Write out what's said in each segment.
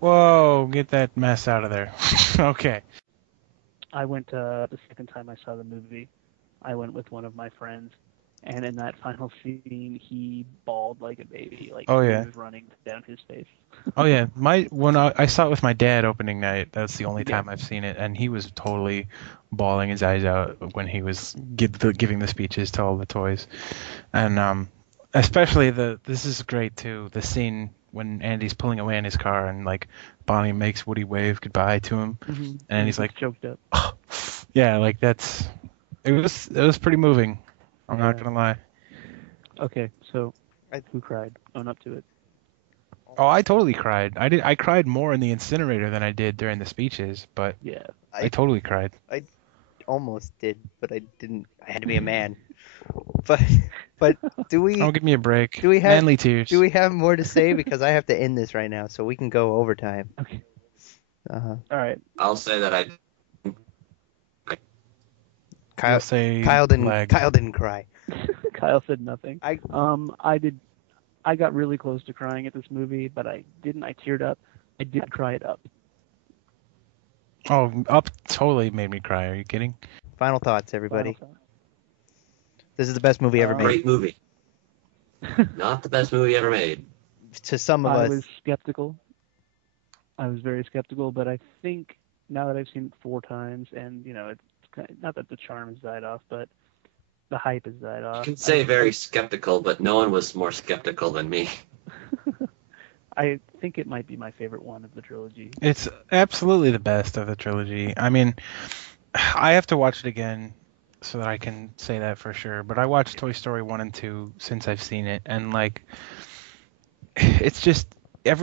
Whoa, get that mess out of there. Okay. I went the second time I saw the movie. I went with one of my friends, and in that final scene, he bawled like a baby, like Oh tears yeah. running down his face. Oh yeah. When I saw it with my dad opening night, that's the only Yeah, time I've seen it, and he was totally bawling his eyes out when he was giving the speeches to all the toys. And especially this is great too, the scene when Andy's pulling away in his car and like Bonnie makes Woody wave goodbye to him, and and he he's gets like, choked up. oh, yeah, like it was pretty moving. I'm not Yeah. gonna lie. Okay, so I, who cried? Own up to it. Oh, I totally cried. I cried more in the incinerator than I did during the speeches, but Yeah. I I totally cried. I almost did, but I didn't. I had to be a man. But but do Oh, we give me a break. do we have Manly do tears. we have more to say? Because I have to end this right now, so we can go overtime. Okay. Uh-huh. All right. I'll say that I You'll Kyle say leg. Kyle didn't cry. Kyle said nothing. I I did. I got really close to crying at this movie, but I didn't. I teared up. I did cry it up. Oh, Up totally made me cry. Are you kidding? Final thoughts, Final everybody. thought. This is the best movie ever made. great movie. Not the best movie ever made. To some of I us, was skeptical. I was very skeptical, but I think now that I've seen it 4 times, and it's not that the charm has died off, but the hype has died You off. can say very skeptical, but no one was more skeptical than me. I think it might be my favorite one of the trilogy. It's absolutely the best of the trilogy. I mean, I have to watch it again so that I can say that for sure. But I watched Toy Story 1 and 2 since I've seen it, and like, it's just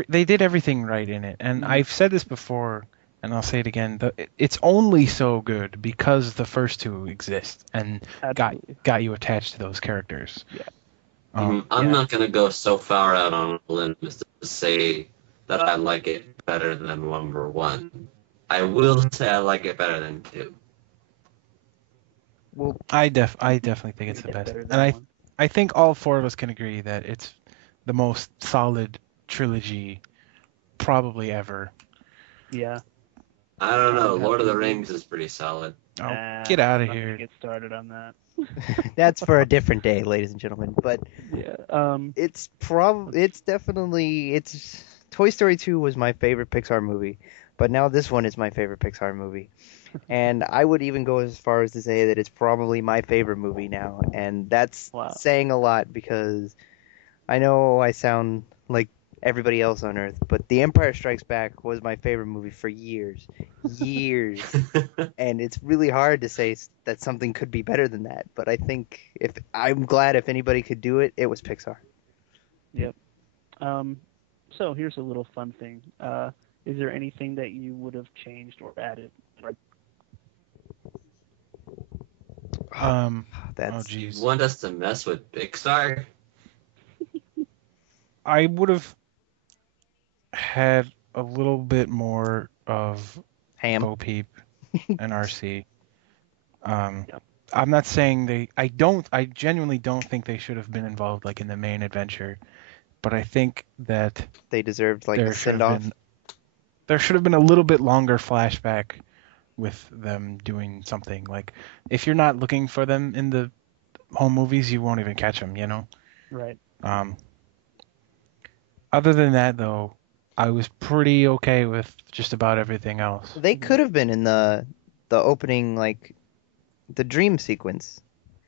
they did everything right in it. And I've said this before, and I'll say it again. It's only so good because the first two exist and Absolutely. got you attached to those characters. Yeah. I'm Yeah. not going to go so far out on a limb as to say that I like it better than number one. I will say I like it better than two. well, I definitely think it's the It's best, better and than one. I think all four of us can agree that it's the most solid trilogy probably ever. Yeah. I don't know. would have Lord of to the agree. Rings is pretty solid. Oh, get out of I'm not gonna here. get started on that. that's for a different day, ladies and gentlemen. But Yeah. it's definitely Toy Story 2 was my favorite Pixar movie, but now this one is my favorite Pixar movie. And I would even go as far as to say that it's probably my favorite movie now, and that's Wow. saying a lot because I know I sound like everybody else on Earth, but The Empire Strikes Back was my favorite movie for years, years. And it's really hard to say that something could be better than that. But I think if I'm glad if anybody could do it, it was Pixar. Yep. So here's a little fun thing. Is there anything that you would have changed or added? Oh That's You geez. want us to mess with Pixar? I would have had a little bit more of Ham. Bo Peep and RC. Yep. I'm not saying I genuinely don't think they should have been involved like in the main adventure, but I think that They deserved like there a should send have off. been there should have been a little bit longer flashback with them doing something. Like if you're not looking for them in the home movies, you won't even catch them, you know? Right. Um, Other than that, though, I was pretty okay with just about everything else. They could have been in the opening, like the dream sequence,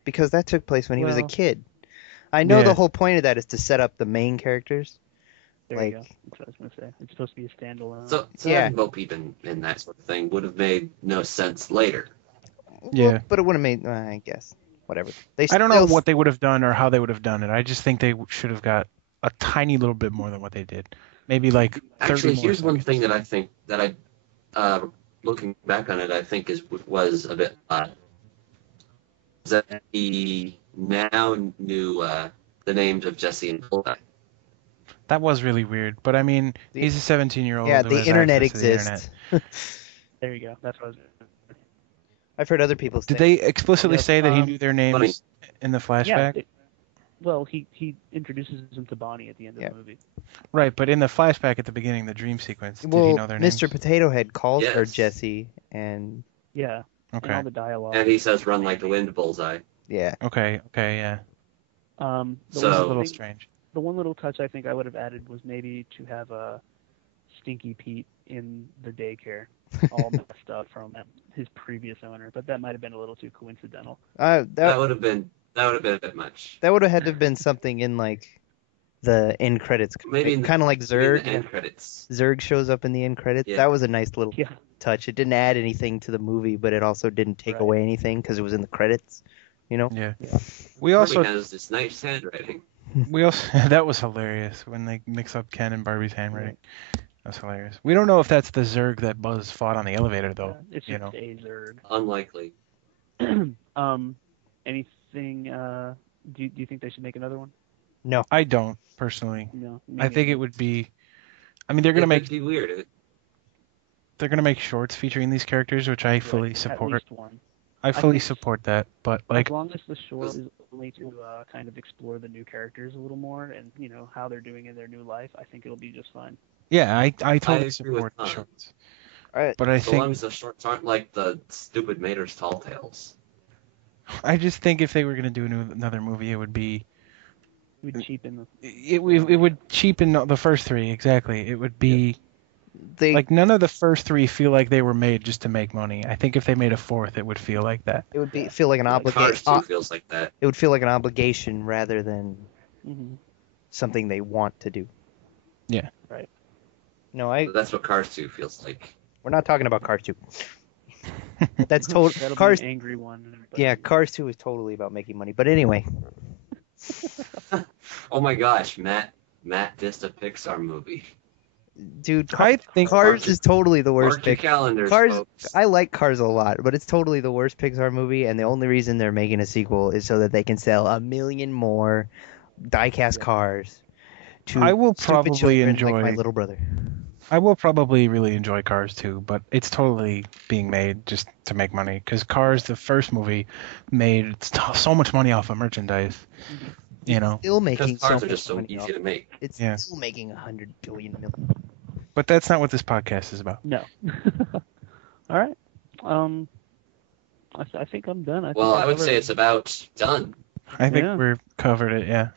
because that took place when he was a Well, kid. I know the Yeah. whole point of that is to set up the main characters. there Like, you go. That's what I was gonna say. It's supposed to be a standalone. So Yeah. having Bo Peep in that sort of thing would have made no sense later. Yeah. well, but it would have made, I guess, whatever. They I don't know still- what they would have done or how they would have done it. I just think they should have got a tiny little bit more than what they did. Maybe like 30 Actually, more here's one seconds. thing that I think that looking back on it, I think was a bit odd. Is that he now knew the names of Jesse and Bullseye. That was really weird, but I mean, he's a 17-year-old. Yeah, who the has internet access to the exists. There you go. That's what I was. I've heard other people say. Did they explicitly Yep, say that he knew their names funny. in the Yeah. flashback? Well, he introduces him to Bonnie at the end of Yeah. the movie. Right, but in the flashback at the beginning, the dream sequence, did he Well, know their names? Mr. Potato Head calls her Yes. Jessie, and Yeah, and Okay. all the dialogue. And he says, "Run like the wind, bullseye." yeah. Okay, yeah. The So- It's a one little thing- strange. The one little touch I think I would have added was maybe to have a Stinky Pete in the daycare, all messed up from his previous owner, but that might have been a little too coincidental. That would have been a bit much. That would have had to have been something in like the end credits, Maybe in the- kind of like Maybe in Zurg. the end credits. Zurg shows up in the end credits. Yeah. That was a nice little Yeah, touch. It didn't add anything to the movie, but it also didn't take Right. away anything because it was in the credits. You know? Yeah. Yeah. We Barbie also has this nice handwriting. that was hilarious when they mix up Ken and Barbie's handwriting. That's hilarious. We don't know if that's the Zurg that Buzz fought on the elevator though. it's you just know. a Zurg. Unlikely. Anything? Do you think they should make another one? No. I don't personally. No. me I think neither. it would be. I mean, they're gonna It make would be weird. shorts featuring these characters, which I fully Right, support. At least one. I fully think- support that, but like, As long as the short is only to kind of explore the new characters a little more and how they're doing in their new life, I think it'll be just fine. yeah, I totally agree with support the Tom. shorts. I, But I As think long as the shorts aren't like the stupid Mater's Tall Tales. I just think if they were gonna do another movie, it would be We'd cheapen the. it would cheapen the first three exactly. It would be they like none of the first three feel like they were made just to make money. I think if they made a fourth, it would feel like that. it would be feel like an Cars obligation. 2 feels like that. It would feel like an obligation rather than Hmm. something they want to do. Yeah. Right. No, That's what Cars 2 feels like. we're not talking about Cars 2. That's total. That'll Cars. be an angry one. But Yeah, Cars 2 is totally about making money. But anyway, Oh my gosh, Matt dissed a Pixar movie. dude, I think Cars is totally the worst Mark your pick. calendars, Cars. folks. I like Cars a lot, but it's totally the worst Pixar movie, and the only reason they're making a sequel is so that they can sell 1 million more die-cast cars to I will stupid probably children enjoy. like my little brother. I will probably really enjoy Cars too, but it's totally being made just to make money. Because Cars, the first movie, made so much money off of merchandise. You know, Still Because making cars so are just so much money easy to make. It's Yeah. still making 100 billion million. but that's not what this podcast is about. No. All right. I think I'm done. Well, I would covered say it. it's about done. I think Yeah. we've covered it. Yeah.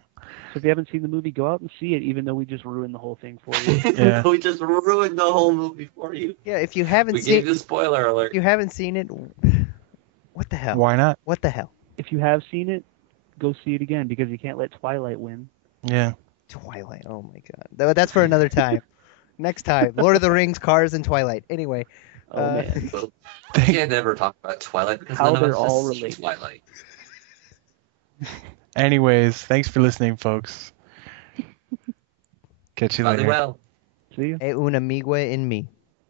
So if you haven't seen the movie, go out and see it, even though we just ruined the whole thing for you. Yeah. We just ruined the whole movie for you. Yeah, if you haven't We seen, gave you spoiler alert. if you haven't seen it, what the hell? Why not? What the hell? If you have seen it, go see it again because you can't let Twilight win. Yeah. Twilight. Oh my god. That's for another time. Next time, Lord of the Rings, Cars, and Twilight. Anyway, Oh man. Well, we can't ever talk about Twilight because How none of they're us all has seen related. Twilight. Anyways, thanks for listening, folks. Catch you Probably later. well. See you. un amigo en mí.